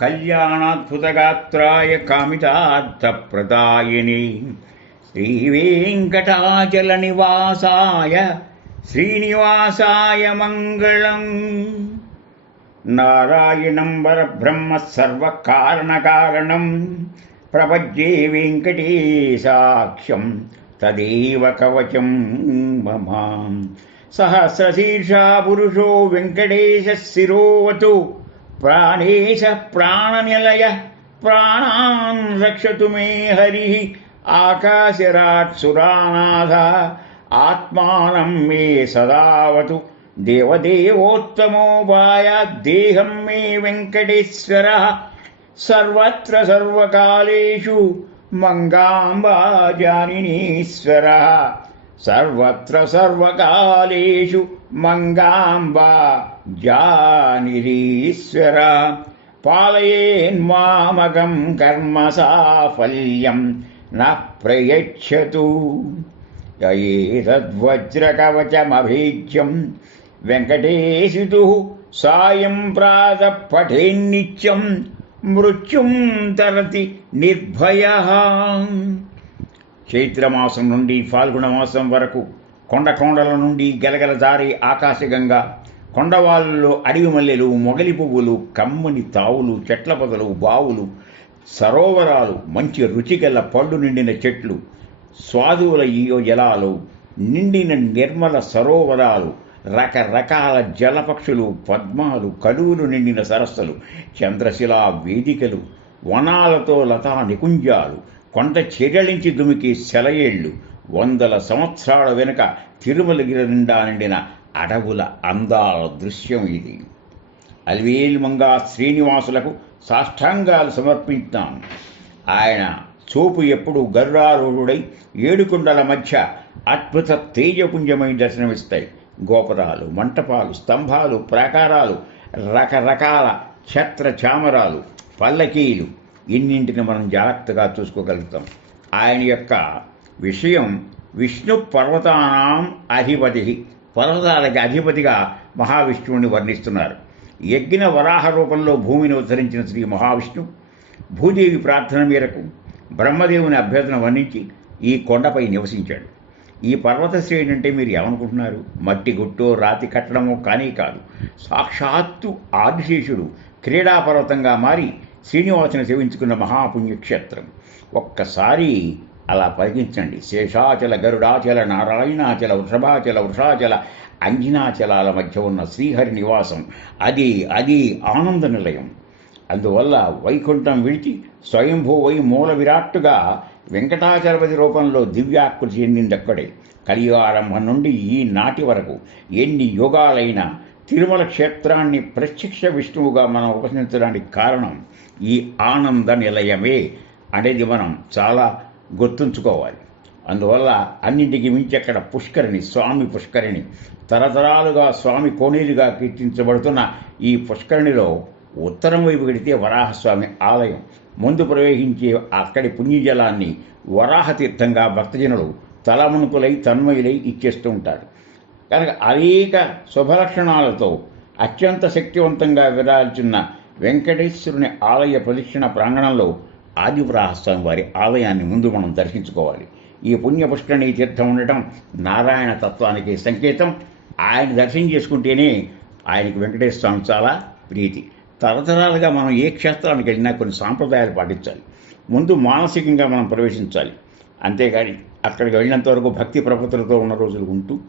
కళ్యాణాద్భుతగాత్రాయ కామితార్థప్రదాయిని శ్రీవేంకటాచల నివాసాయ శ్రీనివాసాయ మంగళం. నారాయణం వరబ్రహ్మ సర్వకారణకారణం ప్రపద్యే వెంకటేశాఖ్యం తదేవ కవచం మమ. సహస్రశీర్షా పురుషో వెంకటేశ శిరోవతు ప్రాణేశ ప్రాణనిలయ ప్రాణాన్ రక్షతు మే హరి. ఆకాశరాట్ సురానాథ ఆత్మానం మే సదావతు. దేవదేవోత్తమోపాయ దేహం మే వెంకటేశ్వర. సర్వత్ర సర్వకాలేషు మంగాంబాజానినీశ్వర సర్వత్ర సర్వకాలేషు మంగాంబా జానిరీశ్వర. పాలయేన్మామకం కర్మ సాఫల్యం న ప్రయచ్చతు. ఏతద్వజ్రకవచమభీజ్యం వెంకటేశితు సాయం ప్రాత పఠేన్నిత్యం మృత్యుం తరతి నిర్భయ. చైత్రమాసం నుండి ఫాల్గుణ మాసం వరకు కొండ కొండల నుండి గలగల జారి ఆకాశగంగా కొండవాళ్ళలో అడవి మల్లెలు మొగలి పువ్వులు కమ్మని తావులు చెట్ల పొదలు బావులు సరోవరాలు మంచి రుచిగల పళ్ళు నిండిన చెట్లు స్వాదువుల ఈయో జలాలు నిండిన నిర్మల సరోవరాలు రకరకాల జలపక్షులు పద్మాలు కలువులు నిండిన సరస్సులు చంద్రశిలా వేదికలు వనాలతో లతా నికుంజాలు కొండ చెరలించి దుమికి సెలయేళ్ళు వందల సంవత్సరాల వెనుక తిరుమలగిరి నిండా నిండిన అడవుల అందాల దృశ్యం ఇది. అల్వేల్మంగా శ్రీనివాసులకు సాష్టాంగాలు సమర్పించాను ఆయన చూపు ఎప్పుడు గరుడారూఢుడై ఏడుకొండల మధ్య అద్భుత తేజపుంజమై దర్శనమిస్తాయి. గోపురాలు మంటపాలు స్తంభాలు ప్రాకారాలు రకరకాల ఛత్ర చామరాలు పల్లకీలు ఇన్నింటిని మనం జాగ్రత్తగా చూసుకోగలుగుతాం. ఆయన యొక్క విషయం విష్ణు పర్వతానాం అధిపతి. పర్వతాలకి అధిపతిగా మహావిష్ణువుని వర్ణిస్తున్నారు. యజ్ఞ వరాహ రూపంలో భూమిని ఉద్ధరించిన శ్రీ మహావిష్ణు భూదేవి ప్రార్థన మేరకు బ్రహ్మదేవుని అభ్యర్థన వర్ణించి ఈ కొండపై నివసించాడు. ఈ పర్వత శ్రేణి అంటే మీరు ఏమనుకుంటున్నారు? మట్టి గుట్టో రాతి కట్టడమో కానీ కాదు. సాక్షాత్తు ఆదిశేషుడు క్రీడా పర్వతంగా మారి శ్రీనివాసుని సేవించుకున్న మహాపుణ్యక్షేత్రం. ఒక్కసారి అలా పరిగించండి శేషాచల గరుడాచల నారాయణాచల వృషభాచల వృషాచల అంజనాచలాల మధ్య ఉన్న శ్రీహరి నివాసం. అది అది ఆనంద నిలయం. అందువల్ల వైకుంఠం విడిచి స్వయంభూవై మూల విరాట్టుగా వెంకటాచలపతి రూపంలో దివ్యాకృతి చెందిందక్కడే కలియుగారంభం నుండి ఈ నాటి వరకు ఎన్ని యుగాలైనా తిరుమల క్షేత్రాన్ని ప్రత్యక్ష విష్ణువుగా మనం ఉపసించడానికి కారణం ఈ ఆనంద నిలయమే అనేది మనం చాలా గుర్తుంచుకోవాలి. అందువల్ల అన్నింటికి మించి అక్కడ పుష్కరిణి స్వామి పుష్కరిణి తరతరాలుగా స్వామి కోనేరుగా కీర్తించబడుతున్న ఈ పుష్కరిణిలో ఉత్తరం వైపు గడితే వరాహస్వామి ఆలయం ముందు ప్రవేశించే అక్కడి పుణ్యజలాన్ని వరాహతీర్థంగా భక్తజనులు తలమునుకులై తన్మయులై ఇచ్చేస్తూ ఉంటారు. కనుక అనేక శుభలక్షణాలతో అత్యంత శక్తివంతంగా విరాల్చిన వెంకటేశ్వరుని ఆలయ ప్రదక్షిణ ప్రాంగణంలో ఆదివరాహస్వామి వారి ఆలయాన్ని ముందు మనం దర్శించుకోవాలి. ఈ పుణ్యపుష్కరణీ తీర్థం ఉండటం నారాయణ తత్వానికి సంకేతం. ఆయన దర్శనం చేసుకుంటేనే ఆయనకి వెంకటేశ్వర స్వామి చాలా ప్రీతి. తరతరాలుగా మనం ఏ క్షేత్రానికి వెళ్ళినా కొన్ని సాంప్రదాయాలు పాటించాలి. ముందు మానసికంగా మనం ప్రవేశించాలి. అంతేగాని అక్కడికి వెళ్ళినంత వరకు భక్తి ప్రపత్తులతో ఉన్న రోజులు ఉంటూ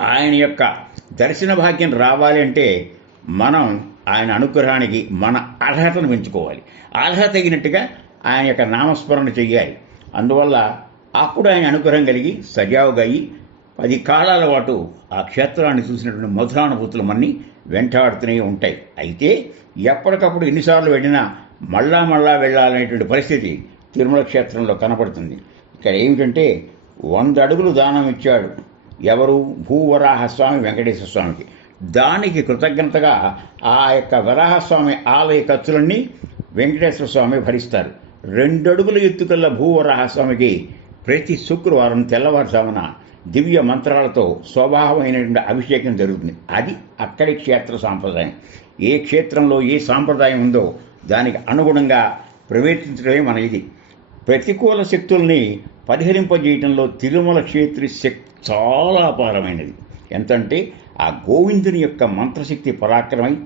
ఆయన యొక్క దర్శన భాగ్యం రావాలి అంటే మనం ఆయన అనుగ్రహానికి మన అర్హతను పెంచుకోవాలి. అర్హత తగినట్టుగా ఆయన యొక్క నామస్మరణ చెయ్యాలి. అందువల్ల అప్పుడు ఆయన అనుగ్రహం కలిగి సజావుగా అయ్యి పది కాలాల పాటు ఆ క్షేత్రాన్ని చూసినటువంటి మధురానుభూతులు మన్ని వెంటాడుతూనే ఉంటాయి. అయితే ఎప్పటికప్పుడు ఎన్నిసార్లు వెళ్ళినా మళ్ళా మళ్ళా వెళ్ళాలనేటువంటి పరిస్థితి తిరుమల క్షేత్రంలో కనపడుతుంది. ఇక్కడ ఏమిటంటే వంద అడుగులు దానం ఇచ్చాడు. ఎవరు? భూవరాహస్వామి వెంకటేశ్వర స్వామికి. దానికి కృతజ్ఞతగా ఆ యొక్క వరాహస్వామి ఆలయ ఖర్చులన్నీ వెంకటేశ్వర స్వామి భరిస్తారు. రెండడుగుల ఎత్తుకల్ల భూవరాహస్వామికి ప్రతి శుక్రవారం తెల్లవారుజామున దివ్య మంత్రాలతో స్వభావమైనటువంటి అభిషేకం జరుగుతుంది. అది అక్కడి క్షేత్ర సాంప్రదాయం. ఏ క్షేత్రంలో ఏ సాంప్రదాయం ఉందో దానికి అనుగుణంగా ప్రవేశించడమే మన ఇది. ప్రతికూల శక్తుల్ని పరిహరింపజేయటంలో తిరుమల క్షేత్రి శక్తి చాలా అపారమైనది. ఎంతంటే ఆ గోవిందుని యొక్క మంత్రశక్తి పరాక్రమై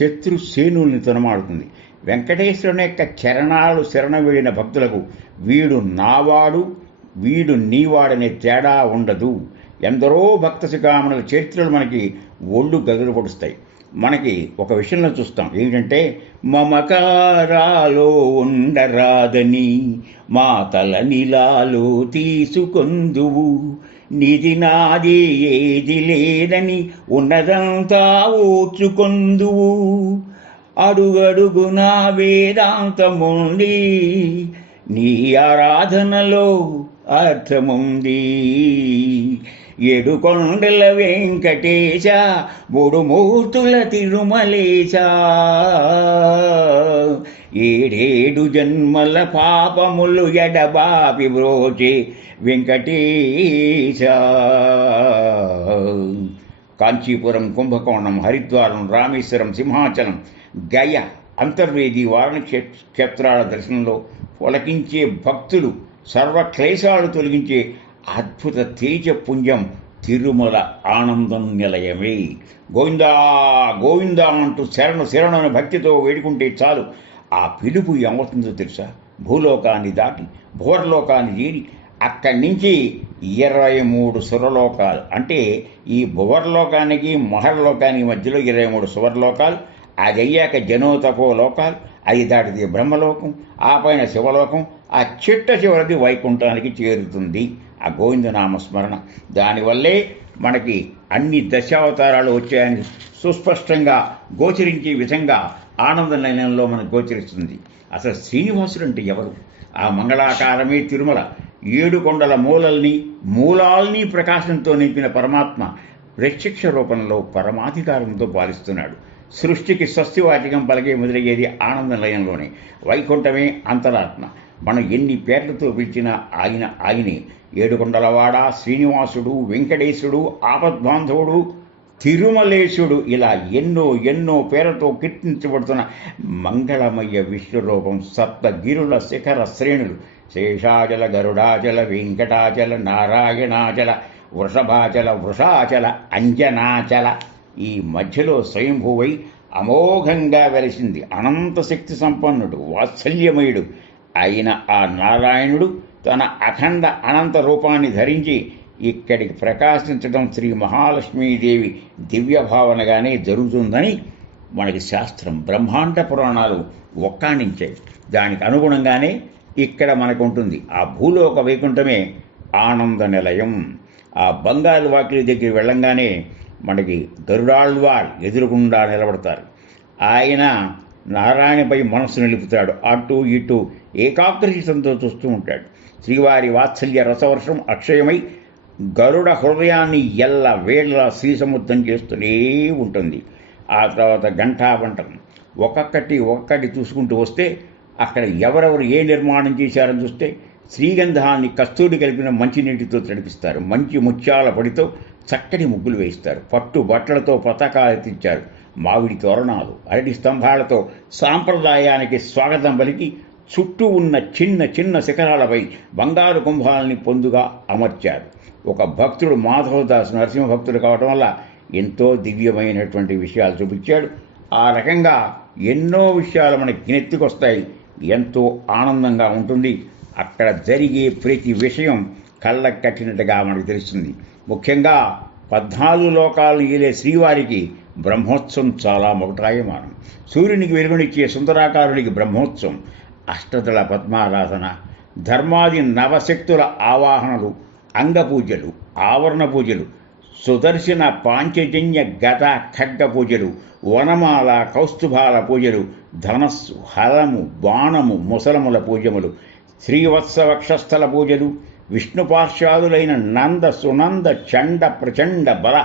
శత్రు సేనుల్ని తనమాడుతుంది వెంకటేశ్వరుని యొక్క చరణాలు శరణం వెళ్ళిన భక్తులకు వీడు నావాడు వీడు నీవాడనే తేడా ఉండదు. ఎందరో భక్త శిఖామణుల చరిత్రలు మనకి ఒళ్ళు గదులు పొడుస్తాయి. మనకి ఒక విషయంలో చూస్తాం. ఏంటంటే మమకారాలో ఉండరాదని మాతల నిలాలో తీసుకొందువు. నిధి నాది ఏది లేదని ఉన్నదంతా ఓచుకొందువు. అడుగడుగున వేదాంతముంది నీ ఆరాధనలో అర్థముంది. ఏడుకొండల వెంకటేశ మూడు మూర్తుల తిరుమలేశ. ఏడేడు జన్మల పాపములు ఎడబాపి బ్రోచి వెంకటేశ. కాంచీపురం కుంభకోణం హరిద్వారం రామేశ్వరం సింహాచలం గయ అంతర్వేది వారణ క్షేత్రాల దర్శనంలో పొలకించే భక్తులు సర్వక్లేశాలు తొలగించే అద్భుత తేజపుంజం తిరుమల ఆనందం నిలయమే. గోవిందా గోవిందా అంటూ శరణు శరణను భక్తితో వేడుకుంటే చాలు. ఆ పిలుపు ఏమవుతుందో తెలుసా? భూలోకాన్ని దాటి భువర్లోకాన్ని చేరి అక్కడి నుంచి ఇరవై మూడు సురలోకాలు. అంటే ఈ భువర్లోకానికి మహర్లోకానికి మధ్యలో ఇరవై మూడు సువర్లోకాలు అది అయ్యాక జనోతపో లోకాలు అది దాటితే బ్రహ్మలోకం ఆ పైన శివలోకం ఆ చిట్ట చివరిది వైకుంఠానికి చేరుతుంది. ఆ గోవిందనామ స్మరణ దానివల్లే మనకి అన్ని దశావతారాలు వచ్చాయని సుస్పష్టంగా గోచరించే విధంగా ఆనంద నిలయంలో మనకు గోచరిస్తుంది. అసలు శ్రీనివాసుడు అంటే ఎవరు? ఆ మంగళాకారమే తిరుమల. ఏడు కొండల మూలల్ని మూలాల్ని ప్రకాశంతో నింపిన పరమాత్మ ప్రత్యక్ష రూపంలో పరమాధికారంతో పాలిస్తున్నాడు. సృష్టికి స్వస్తివాచకం పలికే మొదలయ్యేది ఆనంద లయంలోనే వైకుంఠమే అంతరాత్మ. మనం ఎన్ని పేర్లతో పిలిచినా ఆయన ఆయనే. ఏడుకొండలవాడ శ్రీనివాసుడు వెంకటేశుడు ఆపద్బాంధవుడు తిరుమలేశుడు ఇలా ఎన్నో ఎన్నో పేర్లతో కీర్తించబడుతున్న మంగళమయ్య విష్ణురూపం సప్తగిరుల శిఖర శ్రేణులు. శేషాచల గరుడాచల వెంకటాచల నారాయణాచల వృషభాచల వృషాచల అంజనాచల. ఈ మధ్యలో స్వయంభూవై అమోఘంగా వెలిసింది అనంత శక్తి సంపన్నుడు వాత్సల్యమయుడు అయిన ఆ నారాయణుడు. తన అఖండ అనంత రూపాన్ని ధరించి ఇక్కడికి ప్రకాశించడం శ్రీ మహాలక్ష్మీదేవి దివ్య భావనగానే జరుగుతుందని మనకి శాస్త్రం బ్రహ్మాండ పురాణాలు ఒక్కాణించాయి. దానికి అనుగుణంగానే ఇక్కడ మనకు ఉంటుంది ఆ భూలోక వైకుంఠమే ఆనంద నిలయం. ఆ బంగారు వాకిలి దగ్గర వెళ్ళంగానే మనకి గరుడాళ్వార్ ఎదురుగుండా నిలబడతారు. ఆయన నారాయణపై మనస్సు నిలుపుతాడు. అటు ఇటు ఏకాగ్రచితంతో చూస్తూ ఉంటాడు. శ్రీవారి వాత్సల్య రసవర్షం అక్షయమై గరుడ హృదయాన్ని ఎల్ల వేళ్ళ శ్రీసముద్రం చేస్తూనే ఉంటుంది. ఆ తర్వాత ఘంటాబంటం ఒక్కొక్కటి ఒక్కటి చూసుకుంటూ వస్తే అక్కడ ఎవరెవరు ఏ నిర్మాణం చేశారని చూస్తే శ్రీగంధాన్ని కస్తూరి కలిపిన మంచినీటితో తడిపిస్తారు. మంచి ముత్యాల పొడితో చక్కటి ముగ్గులు వేయిస్తారు. పట్టు బట్టలతో పతాకాలు ఎత్తించారు. మామిడి తోరణాలు అరటి స్తంభాలతో సాంప్రదాయానికి స్వాగతం పలికి చుట్టూ ఉన్న చిన్న చిన్న శిఖరాలపై బంగారు కుంభాలని పొందుగా అమర్చారు. ఒక భక్తుడు మాధవదాస్ నరసింహ భక్తుడు కావటం వల్ల ఎంతో దివ్యమైనటువంటి విషయాలు చూపించాడు. ఆ రకంగా ఎన్నో విషయాలు మనకి జ్ఞెత్తికొస్తాయి ఎంతో ఆనందంగా ఉంటుంది. అక్కడ జరిగే ప్రతి విషయం కళ్ళకు కట్టినట్టుగా మనకు తెలుస్తుంది. ముఖ్యంగా పద్నాలుగు లోకాలు ఈలే శ్రీవారికి బ్రహ్మోత్సవం చాలా మొగటాయమానం సూర్యునికి వెలుగునిచ్చే సుందరాకారుడికి బ్రహ్మోత్సవం. అష్టదళ పద్మారాధన ధర్మాది నవశక్తుల ఆవాహనలు అంగపూజలు ఆవరణ పూజలు సుదర్శన పాంచజన్య గత ఖడ్గ పూజలు వనమాల కౌస్తుభాల పూజలు ధనస్సు హలము బాణము ముసలముల పూజములు శ్రీవత్సవక్షస్థల పూజలు విష్ణు పార్శ్వాదులైన నంద సునంద చండ ప్రచండ బల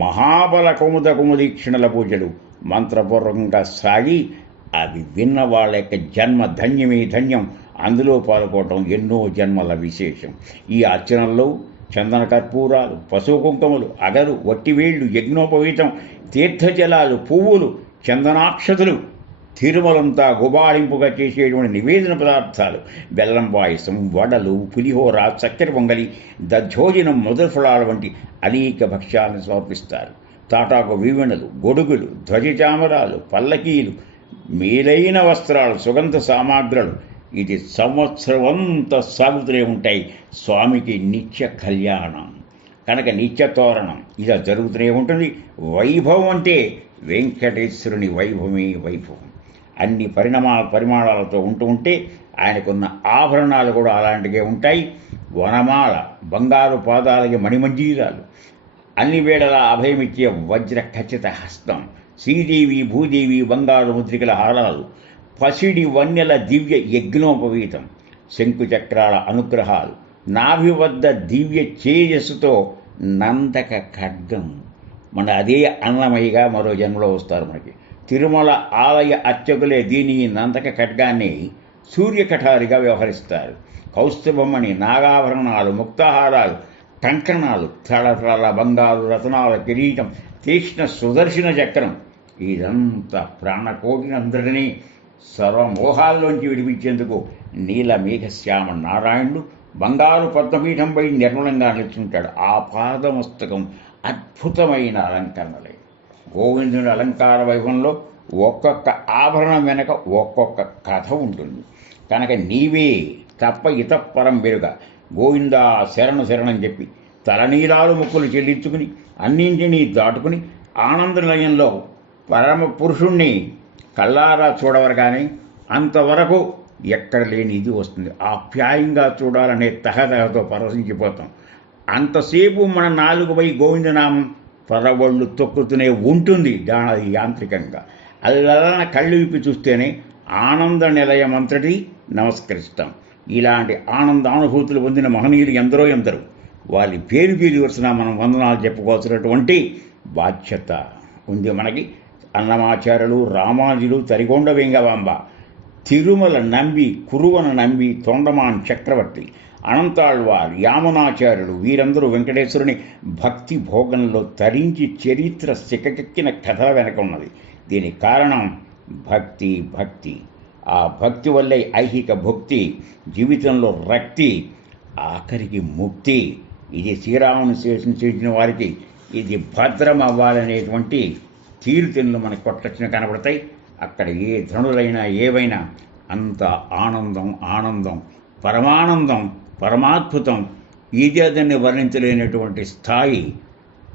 మహాబల కుముద కుముదీక్షణల పూజలు మంత్రపూర్వకంగా సాగి అది విన్న వాళ్ళ యొక్క జన్మ ధన్యమే ధన్యం. అందులో పాల్గొనడం ఎన్నో జన్మల విశేషం. ఈ అర్చనల్లో చందన కర్పూరాలు పశువు కుంకుమలు అగరు వట్టివేళ్ళు యజ్ఞోపవీతం తీర్థజలాలు పువ్వులు చందనాక్షతులు తిరుమలంతా గుబాళింపుగా చేసేటువంటి నివేదన పదార్థాలు. బెల్లం పాయసం వడలు పులిహోర చక్కెర పొంగలి దధ్యోజనం మొదటి వంటి అనేక భక్ష్యాలను సమర్పిస్తారు. తాటాకు వీవెనలు గొడుగులు ధ్వజచామరాలు పల్లకీలు మేలైన వస్త్రాలు సుగంధ సామాగ్రులు. ఇది సంవత్సరమంతా సాగుతూనే ఉంటాయి. స్వామికి నిత్య కళ్యాణం. కనుక నిత్య తోరణం. ఇలా జరుగుతూనే ఉంటుంది. వైభవం అంటే వెంకటేశ్వరుని వైభవమే వైభవం. అన్ని పరిణామాల పరిమాణాలతో ఉంటూ ఉంటే ఆయనకున్న ఆభరణాలు కూడా అలాంటివే ఉంటాయి. వనమాల బంగారు పాదాలకి మణిమంజీరాలు. అన్ని వేళలా అభయమిచ్చే వజ్ర ఖచ్చిత హస్తం. శ్రీదేవి భూదేవి బంగారు ముద్రికల హారాలు పసిడి వన్యల దివ్య యజ్ఞోపవీతం శంకుచక్రాల అనుగ్రహాలు నాభి వద్ద దివ్య చేయస్సుతో నందక ఖడ్గం. మన అదే అన్నమయ్యగా మరో జన్మలో వస్తారు మనకి. తిరుమల ఆలయ అర్చకులే దీని నందక ఖడ్గాన్ని సూర్యకఠారిగా వ్యవహరిస్తారు. కౌస్తుభమణి నాగాభరణాలు ముక్తాహారాలు కంకణాలు తళతళ బంగారు రతనాల కిరీటం తీక్ష్ణ సుదర్శన చక్రం. ఇదంతా ప్రాణకోటినందరినీ సర్వమోహాల్లోంచి విడిపించేందుకు నీల మేఘశ్యామ నారాయణుడు బంగారు పద్మపీఠంపై నిర్మలంగా నిల్చుంటాడు. ఆ పాదమస్తకం అద్భుతమైన అలంకరణలే. గోవిందుని అలంకార వైభవంలో ఒక్కొక్క ఆభరణం వెనక ఒక్కొక్క కథ ఉంటుంది. కనుక నీవే తప్ప ఇతపరం వెరుగ. గోవిందా శరణు శరణని చెప్పి తలనీలాలు ముక్కులు చెల్లించుకుని అన్నింటినీ దాటుకుని ఆనందలయంలో పరమ పురుషుణ్ణి కళ్ళారా చూడవరు కానీ అంతవరకు ఎక్కడ లేని ఇది వస్తుంది. ఆప్యాయంగా చూడాలనే తహతహతో పరవశించిపోతాం. అంతసేపు మన నాలుగుపై గోవిందనామం పరవళ్ళు తొక్కుతూనే ఉంటుంది దాని యాంత్రికంగా. అల్లన కళ్ళు విప్పి చూస్తేనే ఆనంద నిలయం అంతటి నమస్కరిస్తాం. ఇలాంటి ఆనందానుభూతులు పొందిన మహనీయులు ఎందరో ఎందరు. వారి పేరు పేరు వరుసన మనం వందనాలు చెప్పుకోవాల్సినటువంటి బాధ్యత ఉంది మనకి. అన్నమాచార్యులు రామానుజులు తరిగొండ వెంగవాంబ తిరుమల నంబి కురువన నంబి తొండమాన్ చక్రవర్తి అనంతాళ్వార్ యామునాచార్యుడు వీరందరూ వెంకటేశ్వరుని భక్తి భోగంలో తరించి చరిత్ర సికకెక్కిన కథ వెనక ఉన్నది. దీనికి కారణం భక్తి భక్తి. ఆ భక్తి వల్లే ఐహిక భక్తి జీవితంలో రక్తి ఆఖరికి ముక్తి. ఇది శ్రీరాముని చేసిన వారికి ఇది భద్రం అవ్వాలనేటువంటి తీరుతెన్నులు మనకు కొట్టచ్చిన కనబడతాయి. అక్కడ ఏ ధనులైనా ఏవైనా అంత ఆనందం ఆనందం పరమానందం పరమాద్భుతం ఇది అదన్ని వర్ణించలేనటువంటి స్థాయి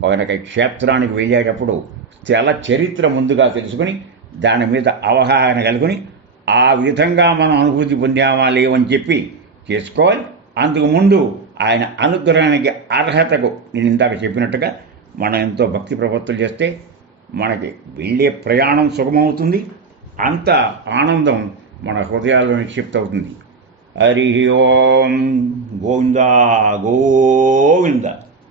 ఒక క్షేత్రానికి వెళ్ళేటప్పుడు చాలా చరిత్ర ముందుగా తెలుసుకుని దాని మీద అవగాహన కలుగుని ఆ విధంగా మనం అనుభూతి పొందామా లేవని చెప్పి చేసుకోవాలి. అందుకు ముందు ఆయన అనుగ్రహానికి అర్హతకు నేను ఇందాక చెప్పినట్టుగా మనం ఎంతో భక్తి ప్రపత్తులు చేస్తే మనకి వెళ్ళే ప్రయాణం సుగమవుతుంది అంత ఆనందం మన హృదయాల్లో నిక్షిప్త అవుతుంది. హరి ఓం గోవింద గోవింద.